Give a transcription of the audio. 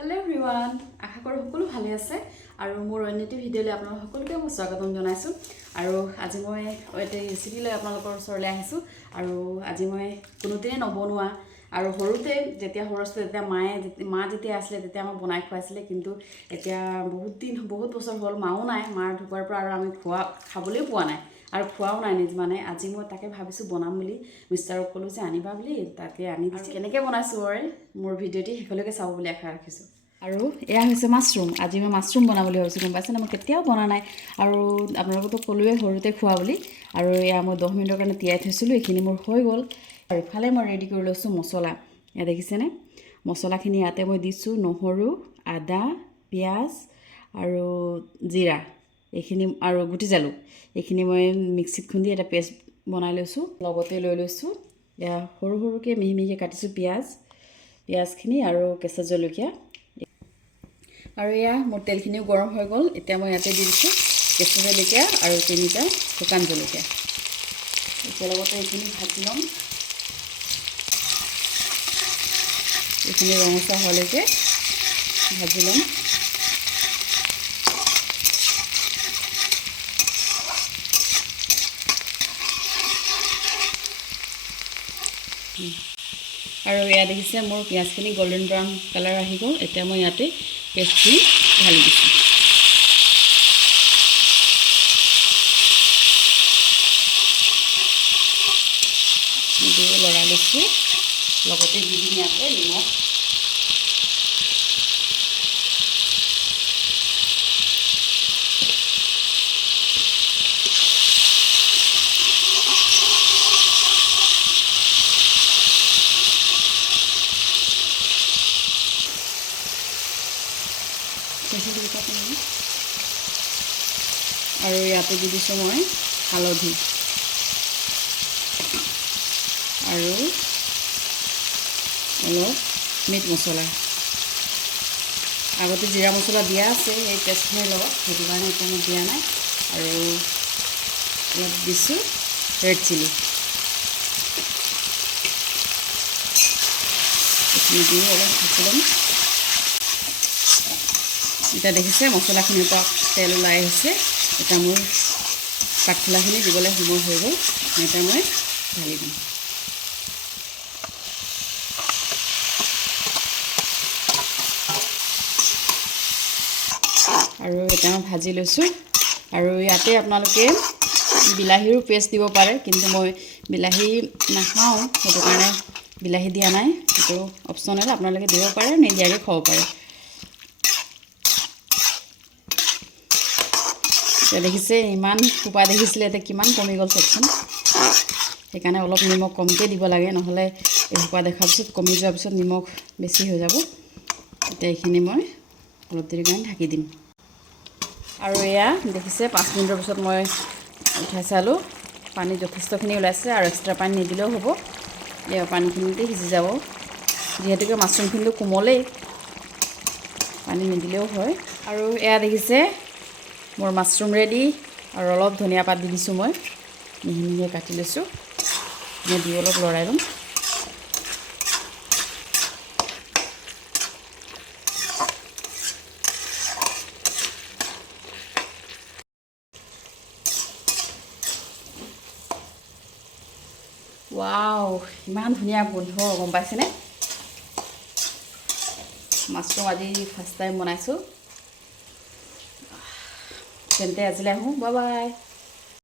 Hello everyone, আশা কৰো সকলো ভালে আছে আৰু মোৰ অন্যটি ভিডিঅ'লৈ আপোনালোক সকলোকে মই স্বাগতম জনাইছো আৰু আজি মই এটা ৰেচিপি লৈ আপোনালোকৰ ওচৰলৈ আহিছো আৰু আজি মই কোনোদিনে নবনোৱা আৰু হৰুতে যেতিয়া হৰস্তে তেতিয়া মা যেতিয়া আসলে তেতিয়া মই বনাই খুৱাইছিলে কিন্তু এতিয়া বহুত বছৰ হ'ল মাও নাই মাৰ ঢুকুৱাৰ পৰা আৰু আমি খাবলৈ পোৱা নাই আৰু খোৱাও নাই নিজ মানে আজি মই তাকে ভাবিছো বনাম বুলি মিষ্টাৰক কলো যে আনিবা বুলি তাকে আনি দিছে কেনেকৈ বনাইছো মোৰ ভিডিঅ'টি শেষলৈকে চাব বুলি আশা ৰাখিছো আৰু এয়া হৈছে মাছৰুম আজি মই মাছৰুম বনাম বুলি ভাবিছোঁ গম পাইছেনে মই কেতিয়াও বনা নাই আৰু আপোনালোকতো ক'লোৱে সৰুতে খোৱা বুলি আৰু এয়া মই 10 মিনিটৰ কাৰণে তিয়াই থৈছিলোঁ এইখিনি মোৰ হৈ গ'ল আৰু ইফালে মই ৰেডি কৰি লৈছোঁ মছলা এয়া দেখিছেনে মছলাখিনি ইয়াতে মই দিছোঁ নহৰু আদা পিঁয়াজ আৰু জিৰা এইখিনি আৰু গুটি জালুক এইখিনি মই মিক্সিত খুন্দি এটা পেষ্ট বনাই লৈছোঁ লগতে লৈ লৈছোঁ এয়া সৰু সৰুকৈ মিহি মিহিকৈ কাটিছোঁ পিঁয়াজখিনি আৰু কেঁচা জলকীয়া আৰু এয়া মোৰ তেলখিনিও গৰম হৈ গ'ল এতিয়া মই ইয়াতে দি দিছোঁ কেঁচা জলকীয়া আৰু 3টা শুকান জলকীয়া এতিয়া লগতে এইখিনি ভাজি ল'ম এইখিনি ৰঙচুৱা হোৱালৈকে ভাজি ল'ম আৰু এয়া দেখিছে মোৰ পিঁয়াজখিনি গোল্ডেন ব্ৰাউন কালাৰ আহি গ'ল এতিয়া মই ইয়াতে পেষ্টখিনি ঢালি দিছোঁ লৰাই লৈছোঁ লগতে দি দিম ইয়াতে নিমখ আৰু ইয়াতে দি দিছোঁ মই হালধি আৰু অলপ মিট মছলা আগতে জিৰা মছলা দিয়া আছে এই পেষ্টখিনিৰ লগত সেইটো কাৰণে এতিয়া মই দিয়া নাই আৰু অলপ দিছোঁ ৰেড চিলি এইখিনি দি অলপ ভাজি ল'ম এতিয়া দেখিছে মছলাখিনিৰ পৰা তেল ওলাই আহিছে এটা মোৰ কাঠফুলাখিনি দিবলৈ সময় হৈ গ'ল এতিয়া মই ঢালি দিম আৰু এটা মই ভাজি লৈছোঁ আৰু ইয়াতে আপোনালোকে বিলাহীৰো পেষ্ট দিব পাৰে কিন্তু মই বিলাহী নাখাওঁ সেইটো কাৰণে বিলাহী দিয়া নাই সেইটো অপশ্যনেল আপোনালোকে দিব পাৰে নিদিয়াকৈ খাব পাৰে এতিয়া দেখিছে ইমান সোপা দেখিছিলে এতিয়া কিমান কমি গ'ল চাওকচোন সেইকাৰণে অলপ নিমখ কমকৈ দিব লাগে নহ'লে এই সোপা দেখাৰ পিছত কমি যোৱাৰ পিছত নিমখ বেছি হৈ যাব এতিয়া এইখিনি মই অলপ দেৰি কাৰণে ঢাকি দিম আৰু এয়া দেখিছে 5 মিনিটৰ পিছত মই উঠাই চালোঁ পানী যথেষ্টখিনি ওলাইছে আৰু এক্সট্ৰা পানী নিদিলেও হ'ব এয়া পানীখিনিতে সিজি যাব যিহেতুকে মাছৰুমখিনিটো কোমলেই পানী নিদিলেও হয় আৰু এয়া দেখিছে মোৰ মাছৰুম ৰেডি আৰু অলপ ধনিয়া পাত দি দিছোঁ মই মিহি মিহিকৈ কাটি লৈছোঁ মই দি অলপ লৰাই ল'ম ৱাও ইমান ধুনীয়া গোন্ধ গম পাইছেনে মাছৰুম আজি ফাৰ্ষ্ট টাইম বনাইছোঁ তেন্তে আজিলৈ আহোঁ বাই বাই